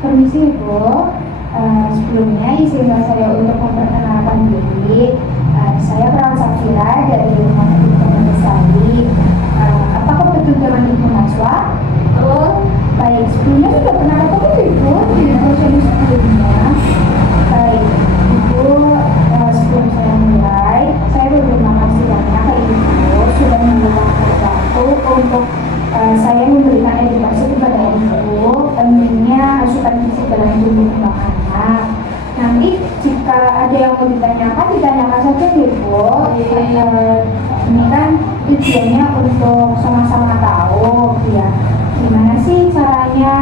Permisi Ibu, sebelumnya izinkan saya untuk memperkenalkan diri. Saya Perawat Safira dari Rumah Sakit Kemendesari. Apakah betul dengan Ibu Najwa? Betul. Baik, sebelumnya sudah pernah ketemu Ibu di resepsionis sebelumnya. Baik, Ibu, sebelum saya mulai, saya berterima kasih banyak ke Ibu sudah meluangkan waktu untuk saya memberikan edukasi kepada Ibu, tentunya asupan gizi dalam tubuh kembang anak. Nanti jika ada yang mau ditanyakan saja Ibu. Ini kan tujuannya untuk sama-sama tahu ya gimana sih caranya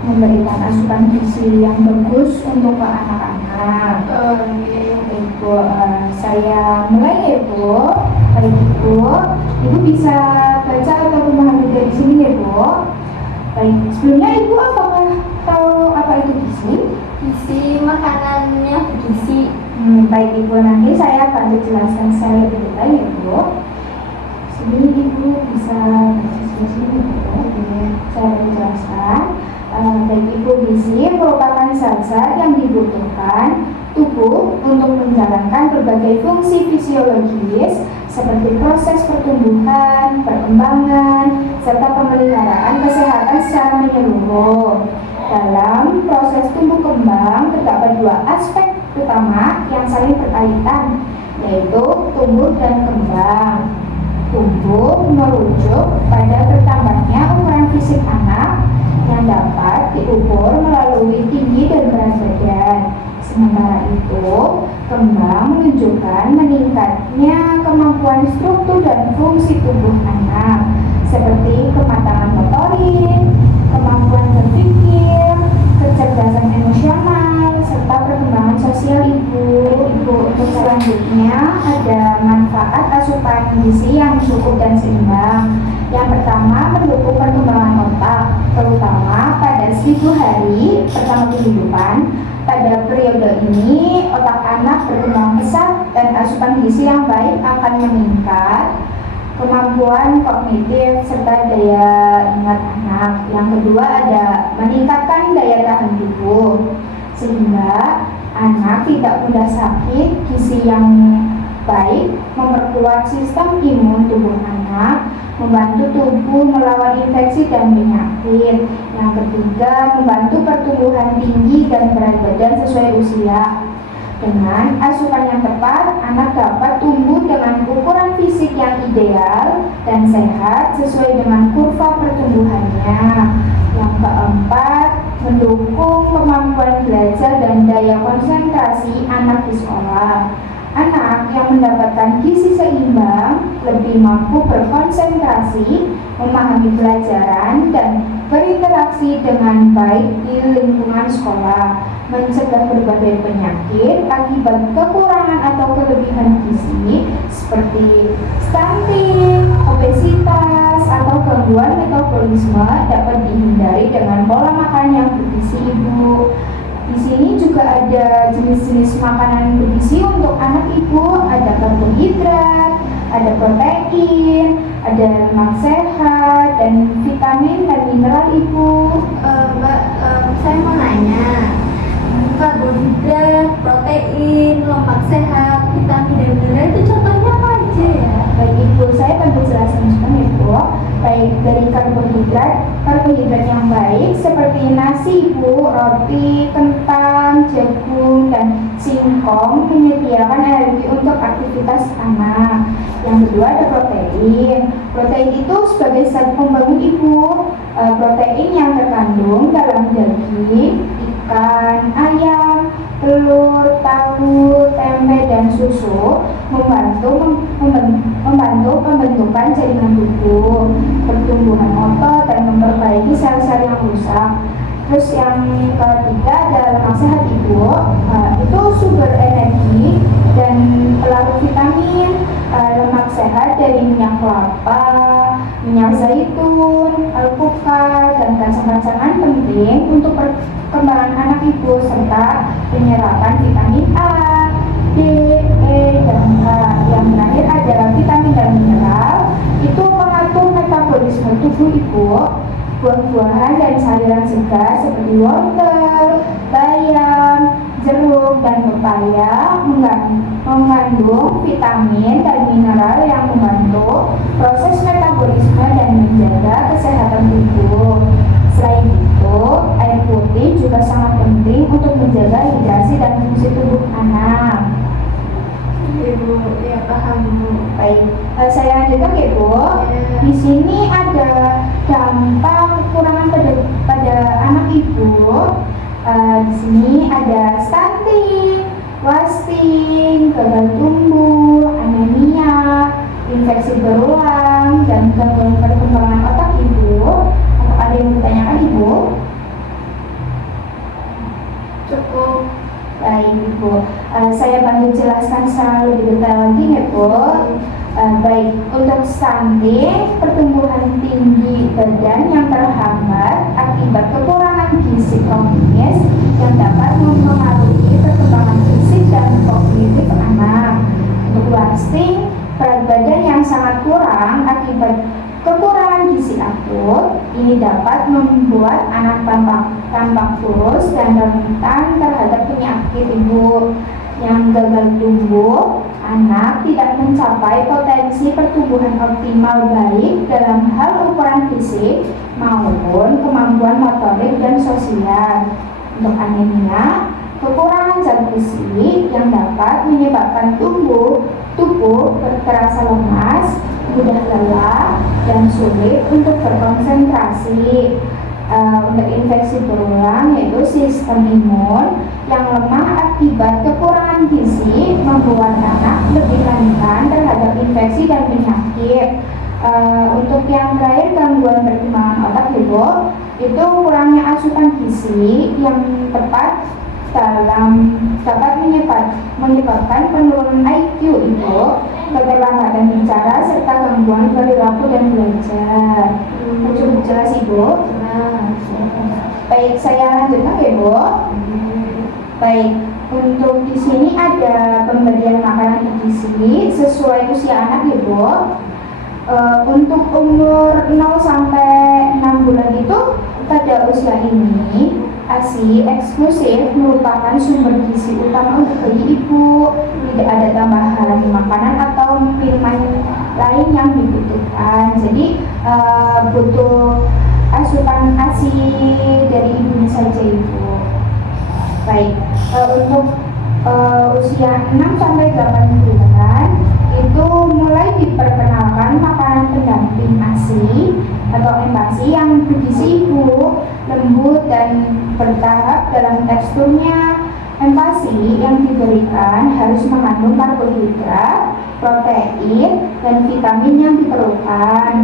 memberikan asupan gizi yang bagus untuk ke anak-anak. Ibu, saya mulai ya Ibu. Baik Ibu bisa baca atau memahami dari sini ya Ibu. Baik, sebelumnya Ibu apakah tahu apa itu gizi? Gizi makanannya bergizi. Baik Ibu, nanti saya akan jelaskan secara lebih detail ya Ibu. Sini Ibu bisa baca di sini Ibu. Saya akan jelaskan. Baik Ibu, gizi merupakan zat-zat yang dibutuhkan tubuh untuk menjalankan berbagai fungsi fisiologis seperti proses pertumbuhan, perkembangan, serta pemeliharaan kesehatan secara menyeluruh. Dalam proses tumbuh kembang terdapat dua aspek utama yang saling berkaitan, yaitu tumbuh dan kembang. Tumbuh merujuk pada bertambahnya ukuran fisik anak yang dapat diukur melalui tinggi dan berat badan. Sementara itu, kembang menunjukkan meningkatnya kemampuan struktur dan fungsi tubuh anak, seperti kematangan motorik, kemampuan berpikir, kecerdasan emosional, serta perkembangan sosial Ibu. Untuk selanjutnya ada manfaat asupan gizi yang cukup dan seimbang. Yang pertama, mendukung perkembangan otak, terutama pada 1000 hari pertama kehidupan. Pada periode ini, otak anak berkembang pesat dan asupan gizi yang baik akan meningkat kemampuan kognitif serta daya ingat anak. Yang kedua ada meningkatkan daya tahan tubuh sehingga anak tidak mudah sakit. Gizi yang baik memperkuat sistem imun tubuh anak, membantu tubuh melawan infeksi dan penyakit. Yang ketiga, membantu pertumbuhan tinggi dan berat badan sesuai usia. Dengan asupan yang tepat, anak dapat tumbuh dengan ukuran fisik yang ideal dan sehat sesuai dengan kurva pertumbuhannya. Yang keempat, mendukung kemampuan belajar dan daya konsentrasi anak di sekolah. Anak yang mendapatkan gizi seimbang lebih mampu berkonsentrasi, memahami pelajaran, dan berinteraksi dengan baik di lingkungan sekolah, mencegah berbagai penyakit akibat kekurangan atau kelebihan gizi seperti stunting, obesitas, atau gangguan metabolisme dapat dihindari dengan pola makan yang bergizi Ibu. Di sini juga ada jenis-jenis makanan bergizi untuk anak Ibu, ada karbohidrat, ada protein, ada lemak sehat, dan vitamin dan mineral Ibu. Mbak, saya mau nanya, karbohidrat, protein, lemak sehat, vitamin dan mineral itu contohnya apa aja ya? Baik Ibu, saya akan jelaskan Ibu. Baik, dari karbohidrat yang baik seperti nasi Ibu, roti, kentang, jagung, dan singkong menyediakan energi untuk aktivitas anak. Yang kedua ada protein. Protein itu sebagai zat pembangun Ibu. Protein yang terkandung dalam daging, ikan, ayam, telur, tahu, tempe, dan susu membantu pembentukan jaringan tubuh, pertumbuhan otot, dan memperbaiki sel-sel yang rusak. Terus yang ketiga ada lemak sehat Ibu. Itu sumber energi dan pelarut vitamin. Lemak sehat dari minyak kelapa, minyak zaitun, alpukat, dan kacang-kacangan penting untuk perkembangan anak Ibu serta penyerapan vitamin A, D, E, dan K. Yang terakhir ada vitamin dan mineral. Itu mengatur metabolisme tubuh Ibu. buah-buahan dan sayuran segar seperti wortel, bayam, jeruk, dan pepaya mengandung vitamin dan mineral yang membantu proses metabolisme dan menjaga kesehatan tubuh. Selain itu, air putih juga sangat penting untuk menjaga hidrasi dan fungsi tubuh anak. Ibu, ya paham Bu. Baik, saya lanjutkan ya Bu. Di sini ada dampak kekurangan pada anak Ibu. Di sini ada stunting, wasting, gagal tumbuh, anemia, infeksi berulang, dan gangguan perkembangan otak Ibu. Apakah ada yang ditanyakan Ibu? Cukup. Baik Ibu, saya bantu jelaskan secara lebih detail lagi ya Bu. Baik, untuk stunting, pertumbuhan tinggi badan yang terhambat akibat kekurangan gizi kronis yang dapat mempengaruhi perkembangan fisik dan kognitif anak. Untuk wasting, berat badan yang sangat kurang akibat kekurangan gizi akut, ini dapat membuat anak tampak kurus dan rentan terhadap penyakit Ibu. Yang gagal tumbuh, anak tidak mencapai potensi pertumbuhan optimal baik dalam hal ukuran fisik maupun kemampuan motorik dan sosial. Untuk anemia, kekurangan zat besi yang dapat menyebabkan tubuh terasa lemas, mudah lelah, dan sulit untuk berkonsentrasi. Untuk infeksi berulang, yaitu sistem imun yang lemah akibat kekurangan gizi membuat anak lebih rentan terhadap infeksi dan penyakit. Untuk yang terakhir, gangguan perkembangan otak Ibu, itu kurangnya asupan gizi yang tepat dapat menyebabkan penurunan IQ Ibu, keterlambatan bicara, serta gangguan perilaku dan belajar. Cukup jelas Ibu? Baik, saya lanjutkan ya Bu. Baik, untuk di sini ada pemberian makanan bergizi sesuai usia anak ya Bu. Untuk umur 0 sampai 6 bulan itu pada usia ini ASI eksklusif merupakan sumber gizi utama untuk bayi Ibu. Tidak ada tambahan makanan atau minuman lain yang dibutuhkan. Jadi butuh asupan ASI dari ibunya saja Ibu. Baik, untuk usia 6 sampai 8 bulan itu mulai diperkenalkan makanan pendamping ASI atau MPASI yang bergizi Ibu, lembut dan bertahap dalam teksturnya. MPASI yang diberikan harus mengandung karbohidrat, protein, dan vitamin yang diperlukan.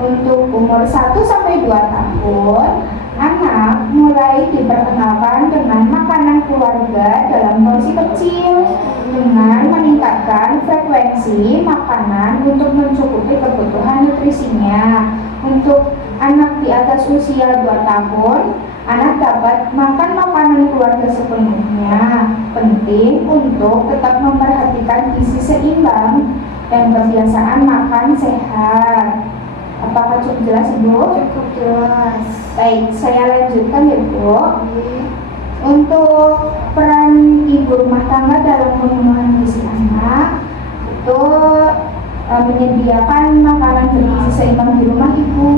Untuk umur 1 sampai 2 tahun, anak mulai diperkenalkan dengan makanan keluarga dalam porsi kecil dengan meningkatkan frekuensi makanan untuk mencukupi kebutuhan nutrisinya. Untuk anak di atas usia 2 tahun, anak dapat makan makanan keluarga sepenuhnya. Penting untuk tetap memperhatikan gizi seimbang dan kebiasaan makan sehat. Apakah cukup jelas Ibu? Cukup jelas. Baik, saya lanjutkan ya Bu. Untuk peran ibu rumah tangga dalam pemenuhan gizi anak itu menyediakan makanan bergizi seimbang di rumah Ibu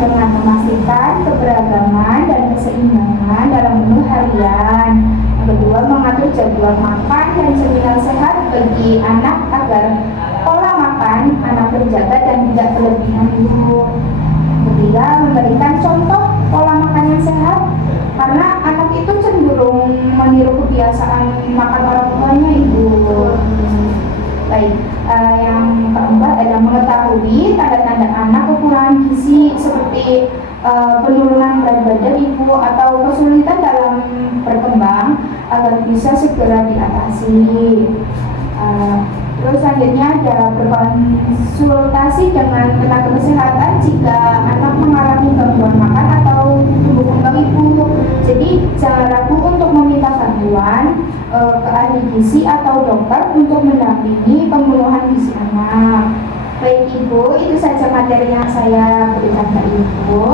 dengan memastikan keberagaman dan keseimbangan dalam menu harian. Yang kedua, mengatur jadwal makan dan cemilan sehat bagi anak agar pola makan anak terjaga dan tidak berlebihan Ibu. Ketiga, memberikan contoh pola makan yang sehat karena anak itu cenderung meniru kebiasaan makan orang tuanya Ibu. Baik, yang keempat ada mengetahui tanda-tanda anak kekurangan gizi seperti penurunan berat badan Ibu atau kesulitan dalam berkembang agar bisa segera diatasi. Terus selanjutnya ada berkonsultasi dengan tenaga kesehatan jika anak mengalami gangguan makan atau tumbuh kembang Ibu. Jadi jangan ragu untuk meminta bantuan ke ahli gizi atau dokter untuk mendampingi pemenuhan gizi anak. Baik Ibu, itu saja materi yang saya berikan ke Ibu.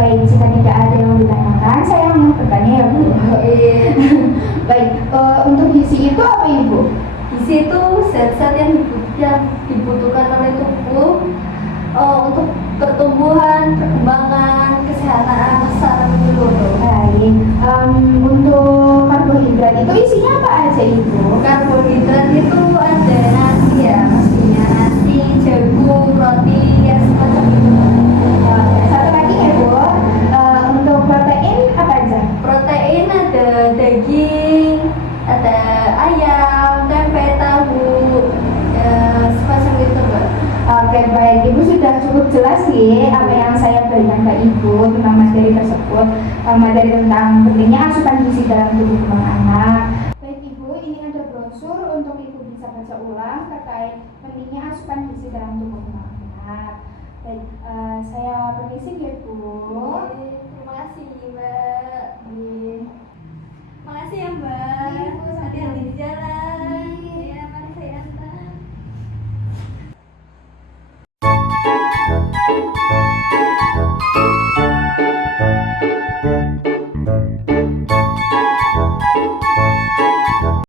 Baik, jika tidak ada yang ditanyakan, saya mau bertanya ya Bu. Baik, untuk gizi itu apa Ibu? Gizi itu zat-zat yang dibutuhkan oleh tubuh untuk pertumbuhan, perkembangan, kesehatan secara menyeluruh. Baik, untuk karbohidrat itu isinya apa aja Ibu? Karbohidrat itu ada nasi ya, pastinya nasi, jagung, roti, ya semacam itu. Satu lagi ya Bu, untuk protein apa aja? Protein ada daging, ada ayam, tempe, tahu, semacam itu Mbak. Oke baik, Ibu sudah cukup jelas sih apa yang saya berikan ke Ibu tentang materi tersebut, materi tentang pentingnya asupan gizi dalam tubuh kembang anak. Baik Ibu, ini ada brosur untuk Ibu bisa baca ulang terkait pentingnya asupan gizi dalam tubuh kembang anak. Baik, saya permisi ya Bu. Terima kasih Mbak. Iya. Makasih ya Mbak. Iya, Bu, sama-sama. Hati-hati di jalan.